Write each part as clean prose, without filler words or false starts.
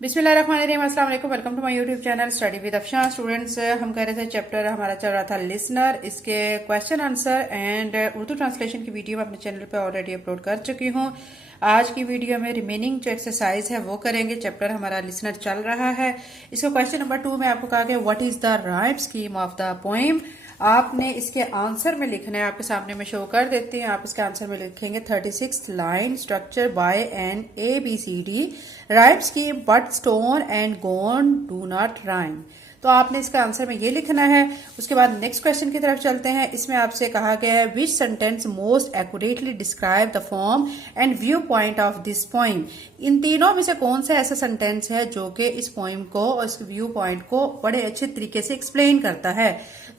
बिस्मिल्लाहिर्रहमानिर्रहीम, अस्सलाम वालेकुम। Welcome to my YouTube channel study with Afsha. Students, हम कर रहे थे चैप्टर हमारा चल रहा था लिसनर, इसके question answer and Urdu translation की वीडियो मैं अपने चैनल पे ऑलरेडी अपलोड कर चुकी हूँ। आज की वीडियो में रिमेनिंग जो एक्सरसाइज है वो करेंगे। चैप्टर हमारा लिसनर चल रहा है। इसका क्वेश्चन नंबर 2 में आपको कहा गया what is the rhyme scheme of the poem. आपने इसके आंसर में लिखना है, आपके सामने में शो कर देती हैं। आप इसके आंसर में लिखेंगे 36 line structure by an ABCD rhyme scheme but stone and gone do not rhyme. तो आपने इसका आंसर में ये लिखना है। उसके बाद नेक्स्ट क्वेश्चन की तरफ चलते हैं। इसमें आपसे कहा गया है which sentence most accurately describe the form and view point of this poem. इन तीनों में से कौन सा ऐसा सेंटेंस है जो कि इस पोइम को और इस व्यू पॉइंट को बड़े अच्छे तरीके से एक्सप्लेन करता है।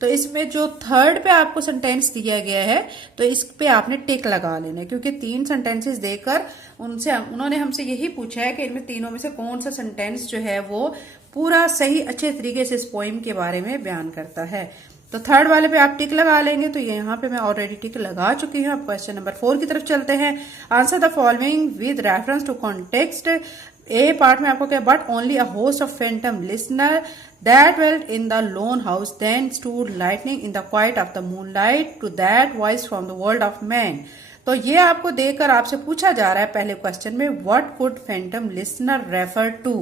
तो इसमें जो थर्ड पे आपको सेंटेंस दिया गया है तो इस पे आपने टिक लगा लेना है, क्योंकि 3 सेंटेंसेस देकर उन्होंने हमसे यही पूछा है कि इनमें तीनों में से कौन सा सेंटेंस जो है वो पूरा सही अच्छे तरीके से इस पोइम के बारे में बयान करता है। तो थर्ड वाले पे आप टिक लगा लेंगे। तो यहाँ पे मैं ऑलरेडी टिक लगा चुकी हूँ। अब क्वेश्चन नंबर 4 की तरफ चलते हैं। Answer the following with reference to context. A part में आपको क्या, but only a host of phantom listener that dwelt in the lone house then stood lightning in the quiet of the moonlight to that voice from the world of man। तो ये आपको देकर आपसे पूछा जा रहा है पहले क्वेश्चन में what could phantom listener refer to.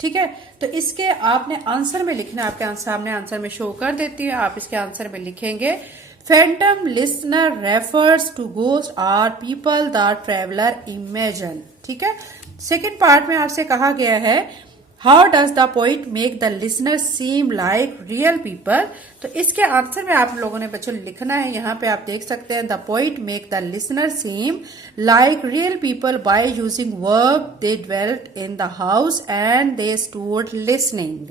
ठीक है, तो इसके आपने आंसर में लिखना है। आपके सामने आंसर में शो कर देती है। आप इसके आंसर में लिखेंगे phantom listener refers to ghost are people the traveller imagine. ठीक है, सेकेंड पार्ट में आपसे कहा गया है how does the poet make the listener seem like real people. तो इसके आंसर में आप लोगों ने बच्चों लिखना है। यहाँ पे आप देख सकते हैं the poet make the listener seem like real people by using verb they dwelt in the house and they stood listening.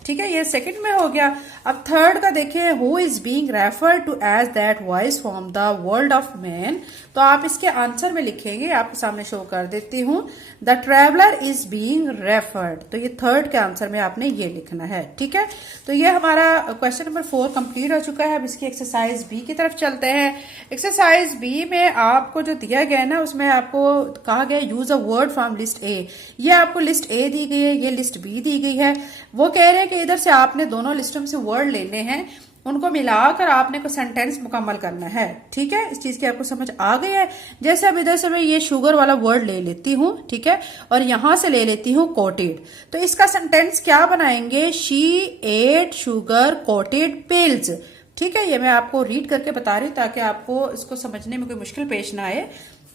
ठीक है, ये सेकंड में हो गया। अब थर्ड का देखें, who is being referred to as that voice from the world of man. तो आप इसके आंसर में लिखेंगे, आपके सामने शो कर देती हूँ the traveller is being referred. तो ये थर्ड के आंसर में आपने ये लिखना है। ठीक है, तो ये हमारा क्वेश्चन नंबर 4 कंप्लीट हो चुका है। अब इसकी एक्सरसाइज बी की तरफ चलते हैं। एक्सरसाइज बी में आपको जो दिया गया है ना, उसमें आपको कहा गया use a word from list A. ये आपको लिस्ट ए दी गई है, ये लिस्ट बी दी गई है। वो कह रहे हैं कि इधर से आपने दोनों लिस्टों में से वर्ड लेने हैं, उनको मिलाकर आपने को सेंटेंस मुकम्मल करना है। ठीक है, इस चीज की आपको समझ आ गई है। जैसे अब इधर से मैं ये शुगर वाला वर्ड ले लेती हूँ, ठीक है, और यहां से ले लेती हूँ कोटेड। तो इसका सेंटेंस क्या बनाएंगे, she ate sugar coated pills. ठीक है, ये मैं आपको रीड करके बता रही हूँ ताकि आपको इसको समझने में कोई मुश्किल पेश ना आए।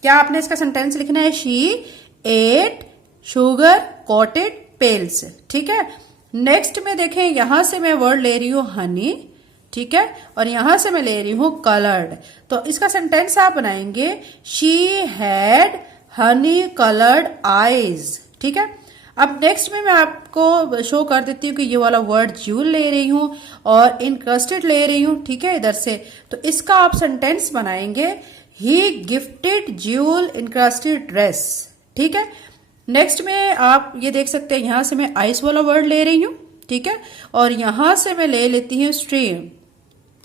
क्या आपने इसका सेंटेंस लिखना है, she ate sugar coated pills. ठीक है, नेक्स्ट में देखें, यहां से मैं वर्ड ले रही हूं हनी, ठीक है, और यहां से मैं ले रही हूं कलर्ड। तो इसका सेंटेंस आप बनाएंगे she had Honey coloured eyes. ठीक है, अब नेक्स्ट में मैं आपको शो कर देती हूँ कि ये वाला वर्ड ज्यूल ले रही हूं और इनक्रस्टेड ले रही हूं। ठीक है, इधर से तो इसका आप सेंटेंस बनाएंगे ही गिफ्टेड ज्यूल इनक्रस्टेड ड्रेस। ठीक है, नेक्स्ट में आप ये देख सकते हैं, यहां से मैं आइस वाला वर्ड ले रही हूं, ठीक है, और यहां से मैं ले लेती हूँ स्ट्रीम।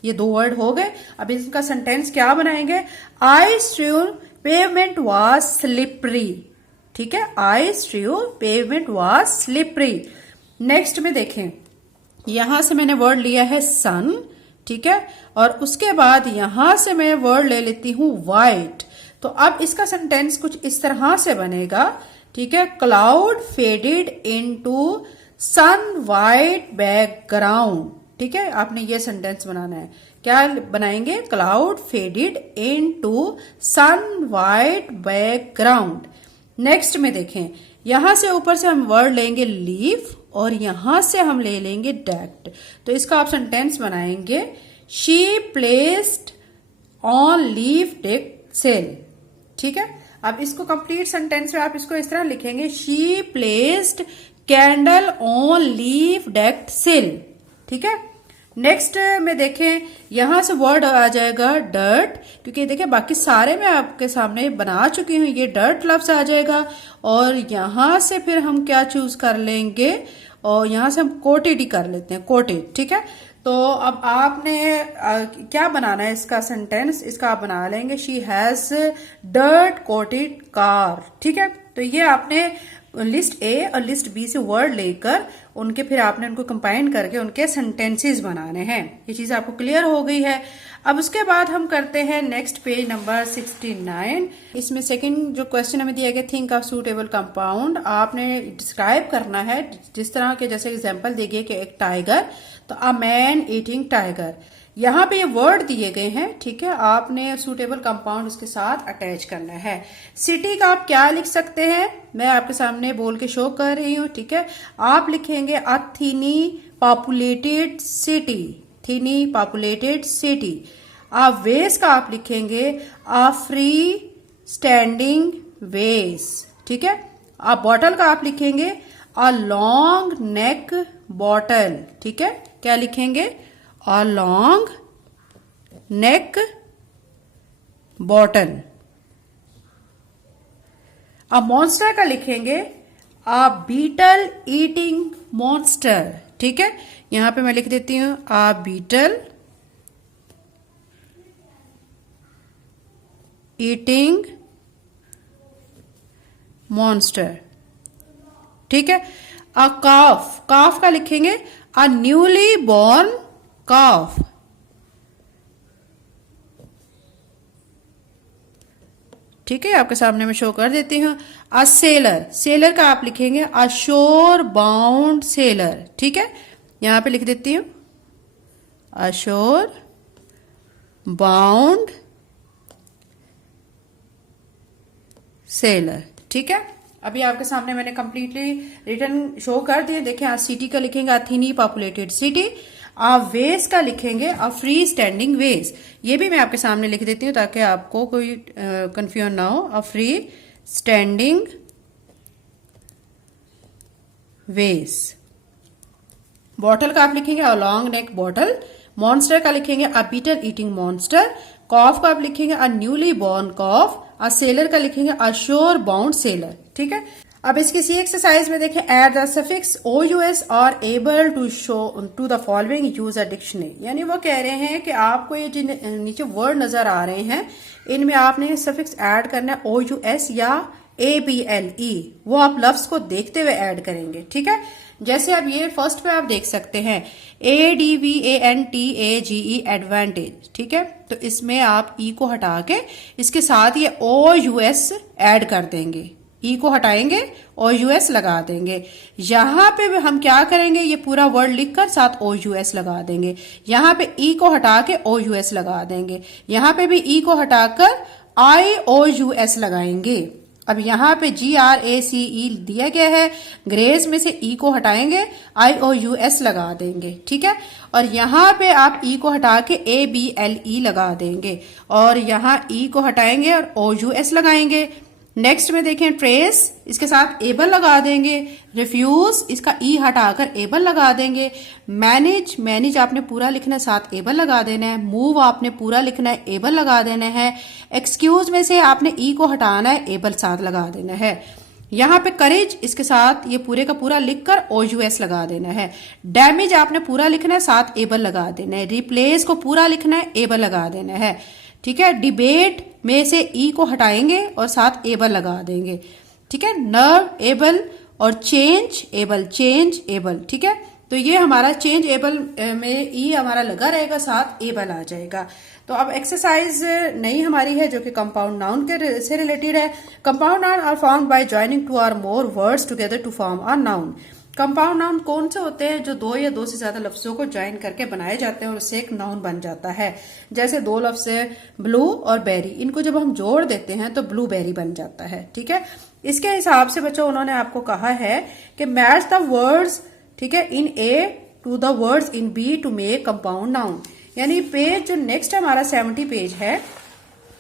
ये 2 वर्ड हो गए। अब इसका सेंटेंस क्या बनाएंगे, I stream pavement was slippery. ठीक है, I stream pavement was slippery. Next में देखें, यहां से मैंने वर्ड लिया है सन, ठीक है, और उसके बाद यहां से मैं वर्ड ले लेती हूं वाइट। तो अब इसका सेंटेंस कुछ इस तरह से बनेगा, ठीक है, क्लाउड फेडेड इनटू सन वाइट बैकग्राउंड। ठीक है, आपने ये सेंटेंस बनाना है। क्या बनाएंगे, क्लाउड फेडेड इनटू सन वाइट बैकग्राउंड। नेक्स्ट में देखें, यहां से ऊपर से हम वर्ड लेंगे लीफ और यहां से हम ले लेंगे डेक्ट। तो इसका आप सेंटेंस बनाएंगे she placed on leaf decked sale. ठीक है, अब इसको कंप्लीट सेंटेंस में आप इसको इस तरह लिखेंगे she placed candle on leaf decked सिल। ठीक है, नेक्स्ट में देखें, यहां से वर्ड आ जाएगा डर्ट, क्योंकि देखिए बाकी सारे मैं आपके सामने बना चुकी हूं। ये डर्ट लफ्ज आ जाएगा और यहां से फिर हम क्या चूज कर लेंगे, और यहां से हम कोटेड ही कर लेते हैं, कोटेड। ठीक है, तो अब आपने क्या बनाना है इसका सेंटेंस, इसका आप बना लेंगे she has dirt coated car. ठीक है, तो ये आपने लिस्ट ए और लिस्ट बी से वर्ड लेकर उनके फिर आपने उनको कंबाइन करके उनके सेंटेंसेस बनाने हैं। ये चीज आपको क्लियर हो गई है। अब उसके बाद हम करते हैं नेक्स्ट पेज नंबर 69। इसमें सेकंड जो क्वेश्चन हमें दिया गया, थिंक ऑफ सूटेबल कंपाउंड। आपने डिस्क्राइब करना है जिस तरह के, जैसे एग्जांपल दी गई कि एक टाइगर, तो अ मैन ईटिंग टाइगर। यहाँ पे ये वर्ड दिए गए हैं, ठीक है। आपने सूटेबल कंपाउंड उसके साथ अटैच करना है। सिटी का आप क्या लिख सकते हैं, मैं आपके सामने बोल के शो कर रही हूँ, ठीक है। आप लिखेंगे अ थिनी पॉपुलेटेड सिटी, थिनी पॉपुलेटेड सिटी। अ वेस का आप लिखेंगे अ फ्री स्टैंडिंग वेस, ठीक है। अ बॉटल का आप लिखेंगे अ लॉन्ग नेक बॉटल, ठीक है। क्या लिखेंगे, a long neck bottle। अब मॉन्स्टर का लिखेंगे a beetle eating monster, ठीक है। यहां पे मैं लिख देती हूं a beetle eating monster, ठीक है। a calf, calf का लिखेंगे a newly born calf, ठीक है। आपके सामने मैं शो कर देती हूं। अ सेलर, सेलर का आप लिखेंगे अ शोर बाउंड सेलर, ठीक है। यहां पे लिख देती हूं अ शोर बाउंड सेलर, ठीक है। अभी आपके सामने मैंने कंप्लीटली रिटर्न शो कर दिए। देखें, आ सिटी का लिखेंगे अ थिनी पॉपुलेटेड सिटी। आ वेस का लिखेंगे अ फ्री स्टैंडिंग वेस। ये भी मैं आपके सामने लिख देती हूँ ताकि आपको कोई कंफ्यूजन ना हो। A free standing vase. Bottle का आप लिखेंगे a long neck bottle. Monster का लिखेंगे a beetle eating monster. Calf का आप लिखेंगे a newly born calf. A seller का लिखेंगे अ श्योर बाउंड सेलर, ठीक है। अब इसकी सी एक्सरसाइज में देखें, add the suffix O U S और able to show to the following use a dictionary. यानी वो कह रहे हैं कि आपको ये जिन नीचे वर्ड नजर आ रहे हैं इनमें आपने सफिक्स ऐड करना है ओ यू एस या ए बी एल ई। वो आप लफ्ज को देखते हुए ऐड करेंगे, ठीक है। जैसे अब ये फर्स्ट पे आप देख सकते हैं ADVANTAGE एडवांटेज, ठीक है। तो इसमें आप ई को हटा के इसके साथ ये OUS ऐड कर देंगे। ई को हटाएंगे OUS लगा देंगे। यहां पे भी हम क्या करेंगे, ये पूरा वर्ड लिखकर साथ OUS लगा देंगे। यहां पे ई को हटा के OUS लगा देंगे। यहां पे भी ई को हटाकर IOUS लगाएंगे। अब यहाँ पे GRACE दिया गया है, ग्रेस में से ई को हटाएंगे IOUS लगा देंगे, ठीक है। और यहाँ पे आप ई को हटा के ABLE लगा देंगे और यहाँ ई को हटाएंगे और OUS लगाएंगे। नेक्स्ट में देखें, ट्रेस, इसके साथ एबल लगा देंगे। रिफ्यूज, इसका ई हटाकर एबल लगा देंगे। मैनेज, मैनेज आपने पूरा लिखना है, साथ एबल लगा देना है। मूव आपने पूरा लिखना है, एबल लगा देना है। एक्सक्यूज में से आपने ई को हटाना है, एबल साथ लगा देना है। यहाँ पे करेज, इसके साथ ये पूरे का पूरा लिखकर OUS लगा देना है। डैमेज आपने पूरा लिखना है, साथ एबल लगा देना है। रिप्लेस को पूरा लिखना है, एबल लगा देना है, ठीक है। डिबेट में से ई को हटाएंगे और साथ एबल लगा देंगे, ठीक है। नर्व, एबल और चेंज, एबल, चेंज, एबल, ठीक है। तो ये हमारा चेंज एबल में ई हमारा लगा रहेगा, साथ एबल आ जाएगा। तो अब एक्सरसाइज नई हमारी है जो कि कंपाउंड नाउन के से रिलेटेड है। Compound noun are formed by joining two or more words together to form a noun. Compound noun कौन से होते हैं, जो दो या दो से ज्यादा लफ्जों को ज्वाइन करके बनाए जाते हैं और उससे एक नाउन बन जाता है। जैसे दो लफ्ज है ब्लू और बेरी, इनको जब हम जोड़ देते हैं तो ब्लू बेरी बन जाता है, ठीक है। इसके हिसाब से बच्चों उन्होंने आपको कहा है कि मैच द वर्ड्स, ठीक है, in A to the words in B to make compound noun. यानी पेज जो नेक्स्ट हमारा 70 पेज है,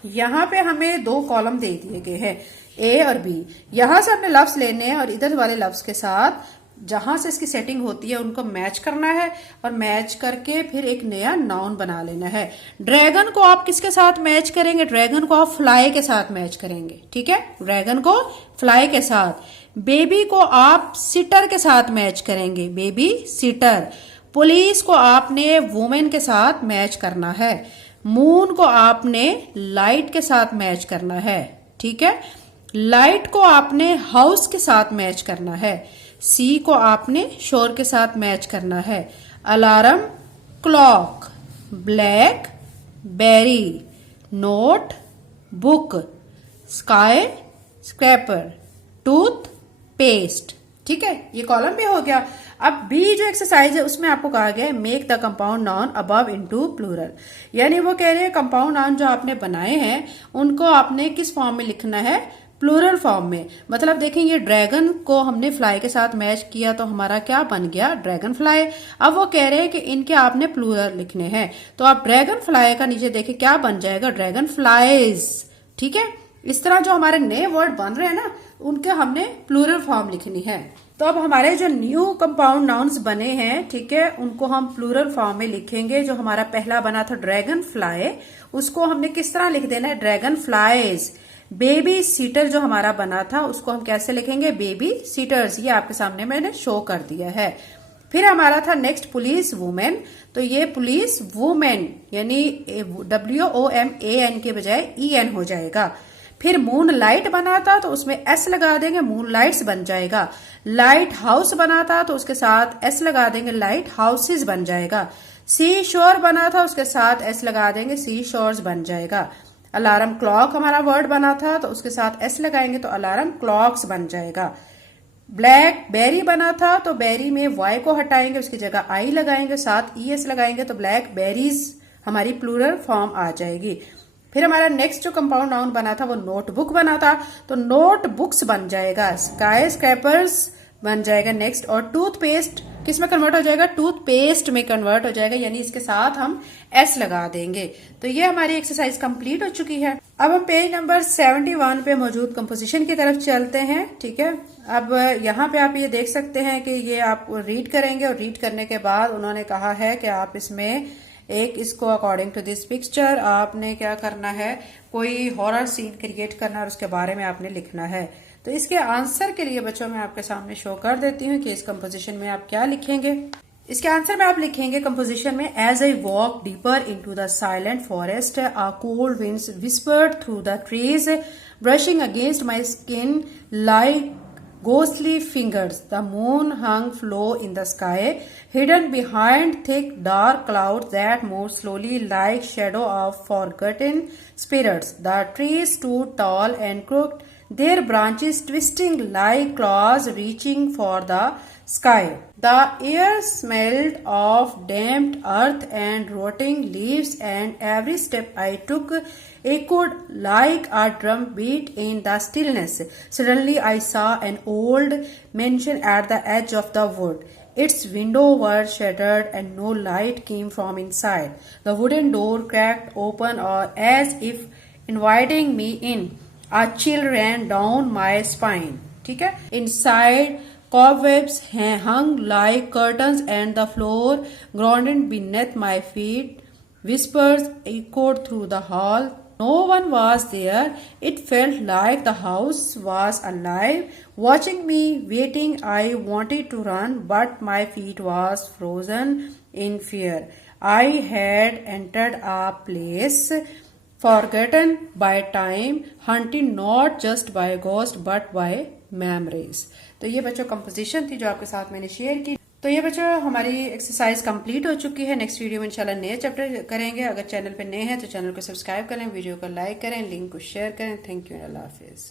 यहाँ पे हमें दो कॉलम दे दिए गए हैं ए और बी। यहां से हमने लफ्ज लेने हैं और इधर वाले लफ्ज के साथ जहां से इसकी सेटिंग होती है उनको मैच करना है और मैच करके फिर एक नया नाउन बना लेना है। ड्रैगन को आप किसके साथ मैच करेंगे, ड्रैगन को आप फ्लाई के साथ मैच करेंगे, ठीक है। ड्रैगन को फ्लाई के साथ। बेबी को आप सिटर के साथ मैच करेंगे, बेबी सिटर। पुलिस को आपने वुमेन के साथ मैच करना है। मून को आपने लाइट के साथ मैच करना है, ठीक है। लाइट को आपने हाउस के साथ मैच करना है। सी को आपने शोर के साथ मैच करना है। Alarm, clock, blackberry, notebook, skyscraper, toothpaste. ठीक है, ये कॉलम भी हो गया। अब बी जो एक्सरसाइज है उसमें आपको कहा गया है make the compound noun above into plural, यानी वो कह रहे हैं कंपाउंड नाउन जो आपने बनाए हैं उनको आपने किस फॉर्म में लिखना है, प्लूरल फॉर्म में। मतलब देखेंगे ड्रैगन को हमने फ्लाई के साथ मैच किया तो हमारा क्या बन गया, ड्रैगन फ्लाई। अब वो कह रहे हैं कि इनके आपने प्लूरल लिखने हैं, तो आप ड्रैगन फ्लाई का नीचे देखें क्या बन जाएगा, ड्रैगन फ्लाइज। ठीक है, इस तरह जो हमारे नए वर्ड बन रहे हैं ना उनके हमने प्लूरल फॉर्म लिखनी है। तो अब हमारे जो न्यू कंपाउंड नाउन्स बने हैं, ठीक है, उनको हम प्लूरल फॉर्म में लिखेंगे। जो हमारा पहला बना था ड्रैगन फ्लाई, उसको हमने किस तरह लिख देना है, ड्रैगन फ्लाइज। बेबी सीटर जो हमारा बना था उसको हम कैसे लिखेंगे, बेबी सीटर्स। ये आपके सामने मैंने शो कर दिया है। फिर हमारा था नेक्स्ट पुलिस वुमेन, तो ये पुलिस वुमेन यानी WOMAN के बजाय EN हो जाएगा। फिर मून लाइट बना था तो उसमें S लगा देंगे, मून लाइट्स बन जाएगा। लाइट हाउस बना था तो उसके साथ S लगा देंगे, लाइट हाउसेस बन जाएगा। सी शोर बना था उसके साथ S लगा देंगे, सी शोर्स बन जाएगा। अलार्म क्लॉक हमारा वर्ड बना था तो उसके साथ S लगाएंगे तो अलार्म क्लॉक्स बन जाएगा। ब्लैक बेरी बना था तो बेरी में Y को हटाएंगे, उसकी जगह I लगाएंगे, साथ ES लगाएंगे तो ब्लैक बेरीज हमारी प्लूरल फॉर्म आ जाएगी। फिर हमारा नेक्स्ट जो कंपाउंड नाउन बना था वो नोटबुक बना था तो नोट बुक्स बन जाएगा। स्काई स्क्रैपर्स बन जाएगा नेक्स्ट। और टूथपेस्ट किस में कन्वर्ट हो जाएगा, टूथपेस्ट में कन्वर्ट हो जाएगा, यानी इसके साथ हम S लगा देंगे। तो ये हमारी एक्सरसाइज कंप्लीट हो चुकी है। अब हम पेज नंबर 71 पे मौजूद कंपोजिशन की तरफ चलते हैं। ठीक है, अब यहाँ पे आप ये देख सकते हैं कि ये आप रीड करेंगे और रीड करने के बाद उन्होंने कहा है कि आप इसमें एक इसको अकॉर्डिंग टू दिस पिक्चर आपने क्या करना है, कोई हॉरर सीन क्रिएट करना और उसके बारे में आपने लिखना है। तो इसके आंसर के लिए बच्चों मैं आपके सामने शो कर देती हूँ कि इस कंपोजिशन में आप क्या लिखेंगे। इसके आंसर में आप लिखेंगे कंपोजिशन में, as I walk deeper into the silent forest a cold winds whispered through the trees brushing against my skin like ghostly fingers. The moon hung low in the sky, hidden behind thick dark clouds that moved slowly like shadow of forgotten spirits. The trees stood tall and crooked, their branches twisting like claws reaching for the sky. The air smelled of damp earth and rotting leaves, and every step I took echoed like a drum beat in the stillness. Suddenly I saw an old mansion at the edge of the wood. Its windows were shattered and no light came from inside. The wooden door cracked open as if inviting me in. A chill ran down my spine. ठीक है, inside cobwebs hung like curtains and the floor groaned beneath my feet. Whispers echoed through the hall. No one was there. It felt like the house was alive, watching me, waiting. I wanted to run, but my feet was frozen in fear. I had entered a place forgotten by time, hunted not just by ghost but by memories. तो ये बच्चों composition थी जो आपके साथ मैंने share की। तो ये बच्चों हमारी एक्सरसाइज कंप्लीट हो चुकी है। नेक्स्ट वीडियो में इंशाल्लाह नए चैप्टर करेंगे। अगर चैनल पे नए हैं तो चैनल को सब्सक्राइब करें, वीडियो को लाइक करें, लिंक को शेयर करें। Thank you, Allah Hafiz.